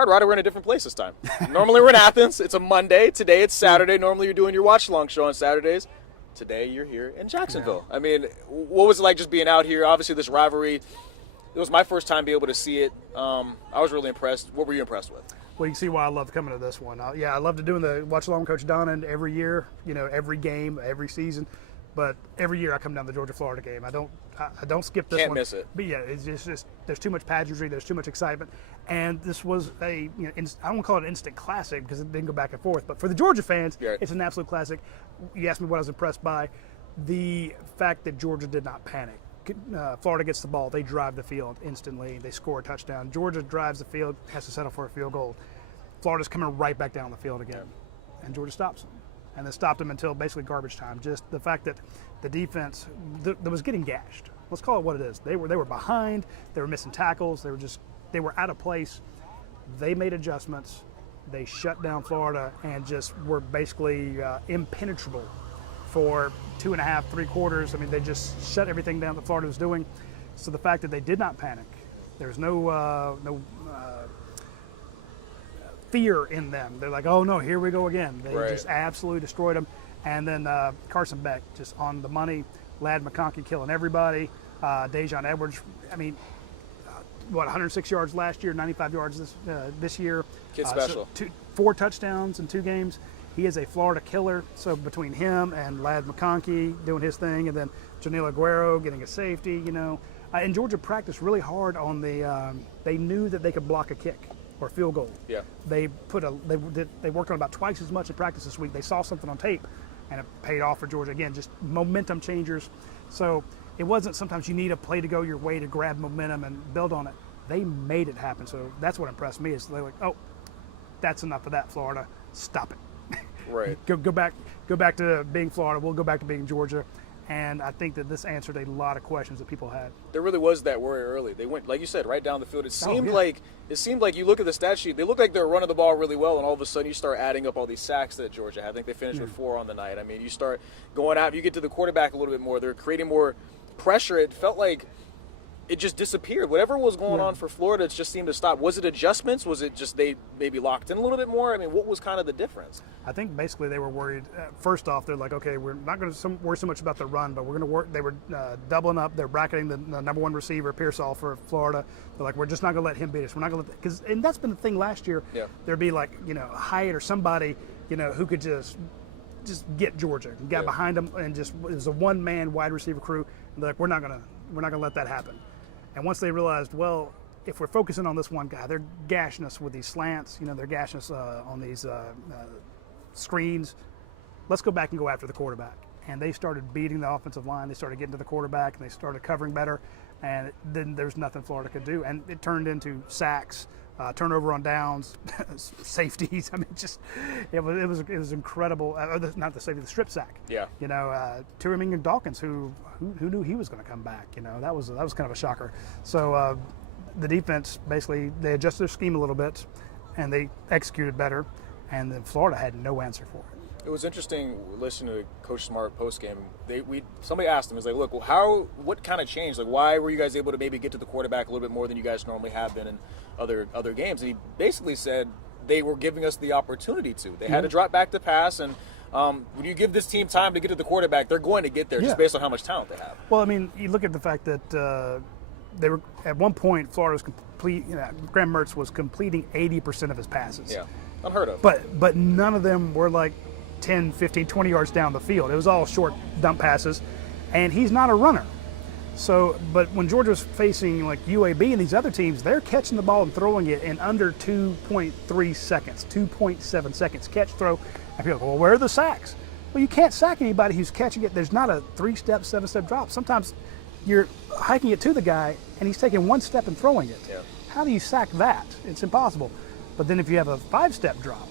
all right, Radi, we're in a different place this time. Normally we're in Athens. It's a Monday. Today it's Saturday. Normally you're doing your watch-along show on Saturdays. Today you're here in Jacksonville. Yeah. I mean, what was it like just being out here? Obviously this rivalry, it was my first time being able to see it. I was really impressed. What were you impressed with? Well, you can see why I love coming to this one. I love to doing the watch-along with Coach Donnan every year, every game, every season. But every year I come down to the Georgia-Florida game. I don't skip this one. Can't miss it. But yeah, it's just there's too much pageantry, there's too much excitement, and this was I don't want to call it an instant classic because it didn't go back and forth. But for the Georgia fans, It's an absolute classic. You asked me what I was impressed by, the fact that Georgia did not panic. Florida gets the ball, they drive the field instantly, they score a touchdown. Georgia drives the field, has to settle for a field goal. Florida's coming right back down the field again, and Georgia stops them. And they stopped them until basically garbage time. Just the fact that the defense that was getting gashed. Let's call it what it is. They were behind. They were missing tackles. They were out of place. They made adjustments. They shut down Florida and just were basically impenetrable for 2.5, 3 quarters. I mean, they just shut everything down that Florida was doing. So the fact that they did not panic, there's no fear in them. They're like, oh no, here we go again. They just absolutely destroyed them. And then Carson Beck just on the money. Ladd McConkey killing everybody. Dejon Edwards, 106 yards last year, 95 yards this year. Kid special. 4 touchdowns in 2 games. He is a Florida killer. So between him and Ladd McConkey doing his thing, and then Janil Aguero getting a safety, and Georgia practiced really hard on they knew that they could block a kick or field goal. Yeah. They worked on about twice as much in practice this week. They saw something on tape, and it paid off for Georgia. Again, just momentum changers. So it wasn't sometimes you need a play to go your way to grab momentum and build on it. They made it happen. So that's what impressed me is they're like, oh, that's enough of that, Florida. Stop it. Right. Go back to being Florida. We'll go back to being Georgia. And I think that this answered a lot of questions that people had. There really was that worry early. They went, like you said, right down the field. It seemed like you look at the stat sheet. They looked like they were running the ball really well, and all of a sudden you start adding up all these sacks that Georgia had. I think they finished with 4 on the night. I mean, you start going out. You get to the quarterback a little bit more. They're creating more pressure. It felt like it just disappeared. Whatever was going on for Florida, it just seemed to stop. Was it adjustments? Was it just they maybe locked in a little bit more? I mean, what was kind of the difference? I think basically they were worried. First off, they're like, okay, we're not going to worry so much about the run, but we're going to work. They were doubling up. They're bracketing the number 1 receiver, Pearsall, for Florida. They're like, we're just not going to let him beat us. We're not going to because and that's been the thing last year. Yeah. There'd be like Hyatt or somebody who could just get Georgia and got behind them and just it was a one-man wide receiver crew. And they're like, we're not going to let that happen. And once they realized, well, if we're focusing on this one guy, they're gashing us with these slants, they're gashing us on these screens. Let's go back and go after the quarterback. And they started beating the offensive line. They started getting to the quarterback, and they started covering better. And then there's nothing Florida could do. And it turned into sacks, turnover on downs, safeties. I mean, it was incredible. Not the safety, the strip sack. Yeah. Turaming and Dawkins, who knew he was going to come back. That was kind of a shocker. So the defense basically they adjusted their scheme a little bit, and they executed better. And then Florida had no answer for it. It was interesting listening to Coach Smart post game. Somebody asked him, "Is like, look, well, what kind of changed? Like, why were you guys able to maybe get to the quarterback a little bit more than you guys normally have been in other games?" And he basically said they were giving us the opportunity to. They had to drop back to pass, and when you give this team time to get to the quarterback, they're going to get there just based on how much talent they have. Well, I mean, you look at the fact that they were at one point Florida was Graham Mertz was completing 80% of his passes. Yeah, unheard of. But none of them were like 10, 15, 20 yards down the field. It was all short dump passes, and he's not a runner. So, but when Georgia's facing like UAB and these other teams, they're catching the ball and throwing it in under 2.3 seconds, 2.7 seconds, catch, throw. And people go, well, where are the sacks? Well, you can't sack anybody who's catching it. There's not a 3-step, 7-step drop. Sometimes you're hiking it to the guy, and he's taking 1 step and throwing it. Yeah. How do you sack that? It's impossible. But then if you have a 5-step drop,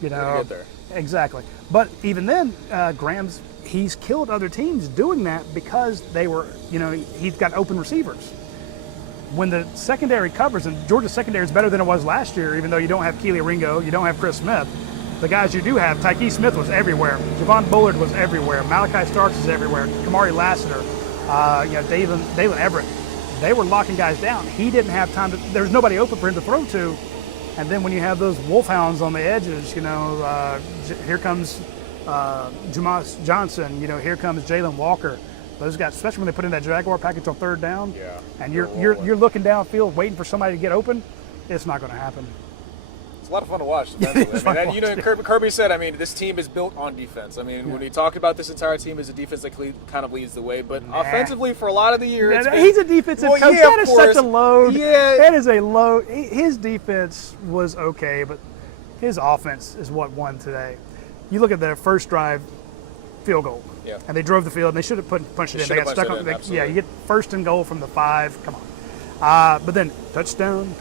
get there. Exactly. But even then, he's killed other teams doing that because they were, he's got open receivers. When the secondary covers, and Georgia's secondary is better than it was last year, even though you don't have Keely Ringo, you don't have Chris Smith. The guys you do have, Tyke Smith was everywhere. Javon Bullard was everywhere. Malachi Starks is everywhere. Kamari Lassiter, Dalen Everett. They were locking guys down. He didn't have time to. There was nobody open for him to throw to. And then when you have those wolfhounds on the edges, here comes Jamas Johnson, here comes Jalen Walker. Those guys, especially when they put in that Jaguar package on third down, and you're looking downfield waiting for somebody to get open, it's not going to happen. It's a lot of fun to watch. Kirby said, this team is built on defense. When we talk about this entire team as a defense that kind of leads the way, but offensively for a lot of the year, he's a defensive coach. That is such a load. Yeah, that is a load. His defense was okay, but his offense is what won today. You look at their first drive, field goal. Yeah. And they drove the field, and they should have punched it in. They got stuck on. You get first and goal from the 5. Come on. But then touchdown.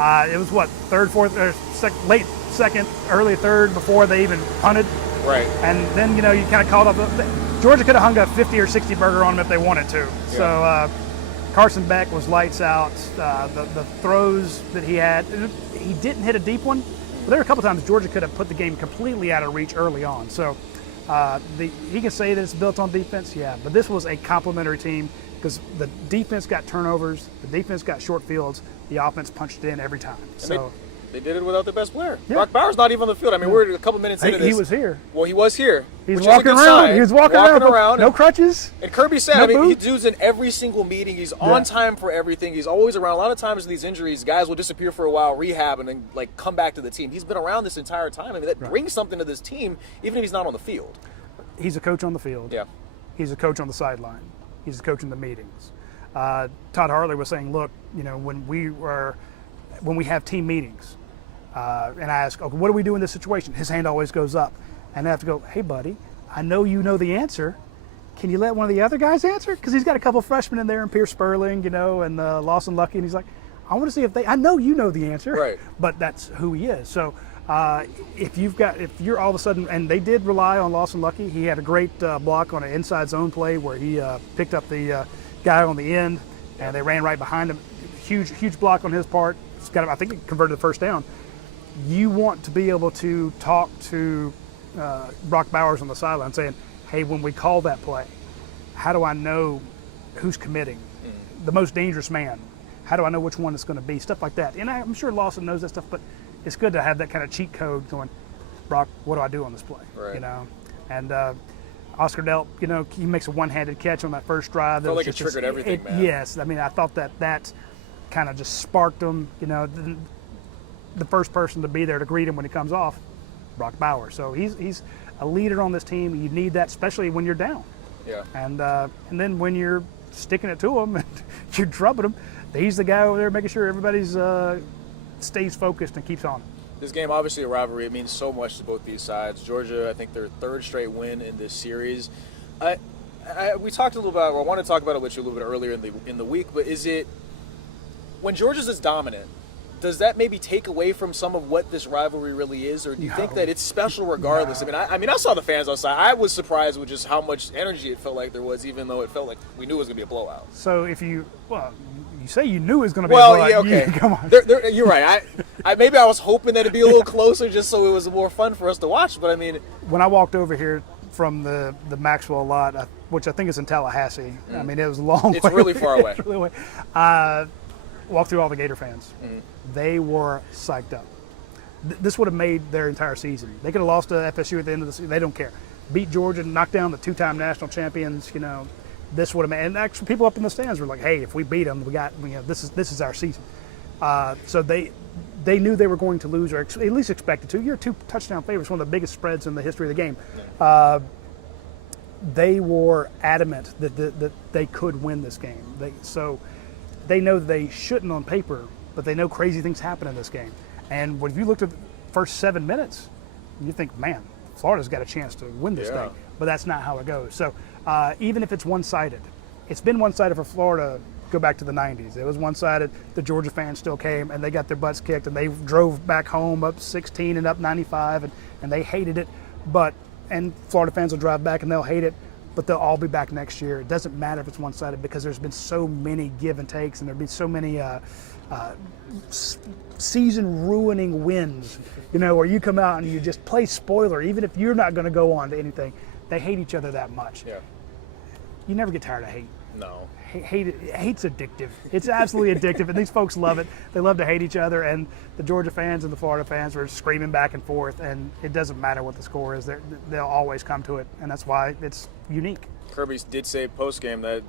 It was what, third, fourth, or late second, early third before they even punted. Right. And then you kind of called up. Georgia could have hung a 50 or 60 burger on them if they wanted to. Yeah. So Carson Beck was lights out. The throws that he had, he didn't hit a deep one. But there were a couple times Georgia could have put the game completely out of reach early on. So he can say that it's built on defense, but this was a complimentary team because the defense got turnovers, the defense got short fields, the offense punched it in every time. So they did it without their best player. Yeah. Brock Bowers not even on the field. We're a couple minutes into this. He was here. Well, he was here. He's walking around. He was walking around. No crutches. And Kirby said, he dude's in every single meeting. He's on time for everything. He's always around. A lot of times in these injuries, guys will disappear for a while, rehab, and then come back to the team. He's been around this entire time. That brings something to this team, even if he's not on the field. He's a coach on the field. Yeah. He's a coach on the sideline. He's a coach in the meetings. Todd Hartley was saying, look, when we have team meetings, and I ask, okay, what do we do in this situation? His hand always goes up. And I have to go, hey, buddy, I know you know the answer. Can you let one of the other guys answer? Because he's got a couple freshmen in there, and Pierce Sperling, and Lawson Lucky. And he's like, I want to see I know you know the answer. Right. But that's who he is. So if you're all of a sudden, and they did rely on Lawson Lucky. He had a great block on an inside zone play where he picked up the guy on the end, and they ran right behind him. Huge block on his part. I think he converted the first down. You want to be able to talk to Brock Bowers on the sideline saying, hey, when we call that play, how do I know who's committing? The most dangerous man. How do I know which one it's going to be? Stuff like that. And I'm sure Lawson knows that stuff, but it's good to have that kind of cheat code going, Brock, what do I do on this play? Right. And Oscar Delp, he makes a one-handed catch on that first drive. Felt like it triggered everything, man. Yes. I thought that kind of just sparked him, the first person to be there to greet him when he comes off, Brock Bowers. So he's a leader on this team. You need that, especially when you're down. Yeah. And then when you're sticking it to him and you're drubbing him, he's the guy over there making sure everybody's stays focused and keeps on. This game, obviously a rivalry. It means so much to both these sides. Georgia, I think their third straight win in this series. We talked a little about, or I want to talk about it with you a little bit earlier in the week, but is it, when Georgia's is dominant, does that maybe take away from some of what this rivalry really is, or do you think that it's special regardless? No. I mean, I saw the fans outside. I was surprised with just how much energy it felt like there was, even though it felt like we knew it was going to be a blowout. So you say you knew it was going to be a blowout. Well, yeah, okay. Come on. You're right. Maybe I was hoping that it'd be a little closer just so it was more fun for us to watch, but I mean. When I walked over here from the Maxwell lot, which I think is in Tallahassee, I mean, it was a long way. It's really far away. It's really walked through all the Gator fans. They were psyched up. This would have made their entire season. They could have lost to FSU at the end of the season. They don't care. Beat Georgia, knocked down the two-time national champions. This would have made. And actually, people up in the stands were like, "Hey, if we beat them, this is our season." So they knew they were going to lose, or at least expected to. You're 2 touchdown favorites, one of the biggest spreads in the history of the game. They were adamant that they could win this game. They know they shouldn't on paper, but they know crazy things happen in this game. And if you looked at the first 7 minutes, you think, man, Florida's got a chance to win this thing. But that's not how it goes. So even if it's one-sided, it's been one-sided for Florida. Go back to the 90s. It was one-sided. The Georgia fans still came, and they got their butts kicked, and they drove back home up 16 and up 95, and they hated it. And Florida fans will drive back, and they'll hate it. But they'll all be back next year. It doesn't matter if it's one-sided because there's been so many give and takes, and there've been so many season-ruining wins, where you come out and you just play spoiler, even if you're not going to go on to anything. They hate each other that much. Yeah. You never get tired of hate. No. Hate's addictive. It's absolutely addictive, and these folks love it. They love to hate each other, and the Georgia fans and the Florida fans are screaming back and forth, and it doesn't matter what the score is. They'll always come to it, and that's why it's unique. Kirby did say post-game that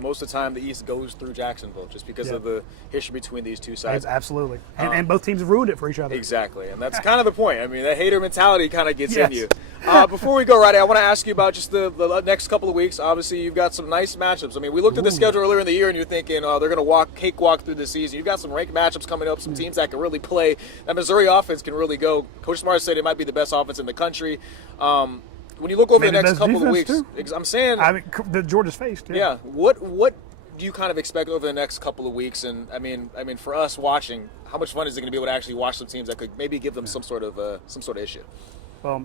most of the time the East goes through Jacksonville just because of the history between these two sides. Absolutely. And both teams have ruined it for each other. Exactly, and that's kind of the point. I mean, that hater mentality kind of gets in you. Before we go, Radi, I want to ask you about just the next couple of weeks. Obviously, you've got some nice matchups. I mean, we looked at the schedule earlier in the year, and you're thinking, oh, they're going to cakewalk through the season. You've got some ranked matchups coming up, some teams that can really play. That Missouri offense can really go. Coach Smart said it might be the best offense in the country. When you look over the next couple of weeks, I'm saying, the Georgia's faced. Yeah. What do you kind of expect over the next couple of weeks? And I mean, for us watching, how much fun is it going to be able to actually watch some teams that could maybe give them some sort of issue? Well,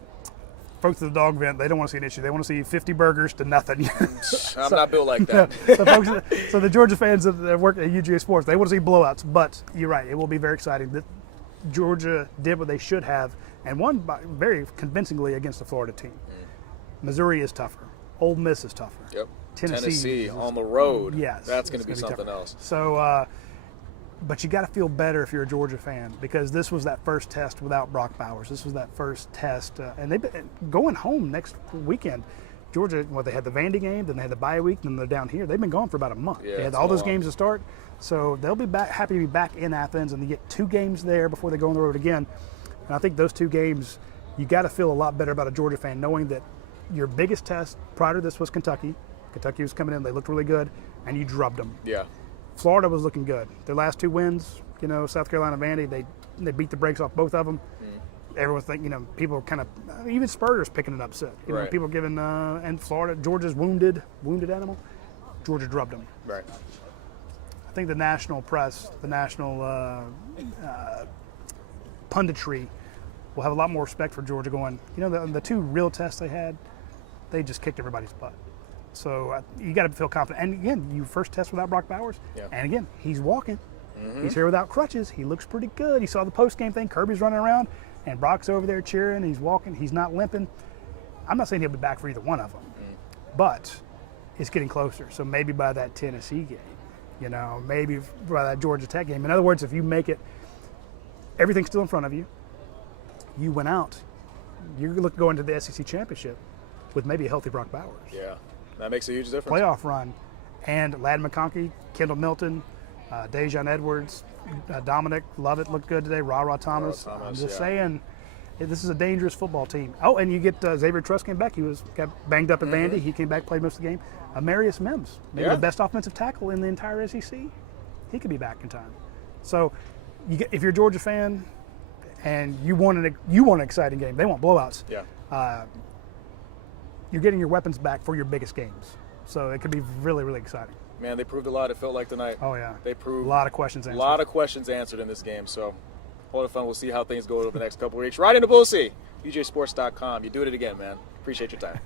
folks at the dog event, they don't want to see an issue. They want to see 50 burgers to nothing. I'm not built like that. So the Georgia fans that work at UGA Sports, they want to see blowouts. But you're right, it will be very exciting. That Georgia did what they should have and won very convincingly against the Florida team. Missouri is tougher. Ole Miss is tougher. Yep. Tennessee on the road. Yes. That's going to be something else. So, but you got to feel better if you're a Georgia fan because this was that first test without Brock Bowers. This was that first test. And they've been going home next weekend. Georgia, they had the Vandy game, then they had the bye week, then they're down here. They've been gone for about a month. Yeah, they had all those games to start. So they'll be happy to be back in Athens, and they get 2 games there before they go on the road again. And I think those 2 games, you got to feel a lot better about a Georgia fan knowing that your biggest test prior to this was Kentucky. Kentucky was coming in, they looked really good, and you drubbed them. Yeah. Florida was looking good. Their last 2 wins, South Carolina, Vandy, they beat the brakes off both of them. Everyone's thinking, people are kind of, even Spurrier's picking an upset. People giving, and Florida, Georgia's wounded animal. Georgia drubbed them. Right. I think the national press, the national punditry will have a lot more respect for Georgia going, the 2 real tests they had, they just kicked everybody's butt. So you got to feel confident. And again, you first test without Brock Bowers. Yeah. And again, he's walking. He's here without crutches. He looks pretty good. You saw the post-game thing. Kirby's running around, and Brock's over there cheering. He's walking. He's not limping. I'm not saying he'll be back for either one of them, but it's getting closer. So maybe by that Tennessee game, maybe by that Georgia Tech game. In other words, if you make it, everything's still in front of you. You went out. You're going to go into the SEC championship with maybe a healthy Brock Bowers. Yeah, that makes a huge difference. Playoff run. And Ladd McConkey, Kendall Milton, Dejon Edwards, Dominic Lovett looked good today, Ra Thomas. I'm just saying, this is a dangerous football team. Oh, and you get Xavier Truss came back. He got banged up at Vandy. He came back, played most of the game. Marius Mims, maybe the best offensive tackle in the entire SEC. He could be back in time. So if you're a Georgia fan, and you want an exciting game. They want blowouts. Yeah. You're getting your weapons back for your biggest games. So it could be really, really exciting. Man, they proved a lot, it felt like, tonight. Oh, yeah. They proved a lot of questions answered. A lot of questions answered in this game. So a lot of fun. We'll see how things go over the next couple of weeks. Radi Nabulsi, UGAsports.com. You do it again, man. Appreciate your time.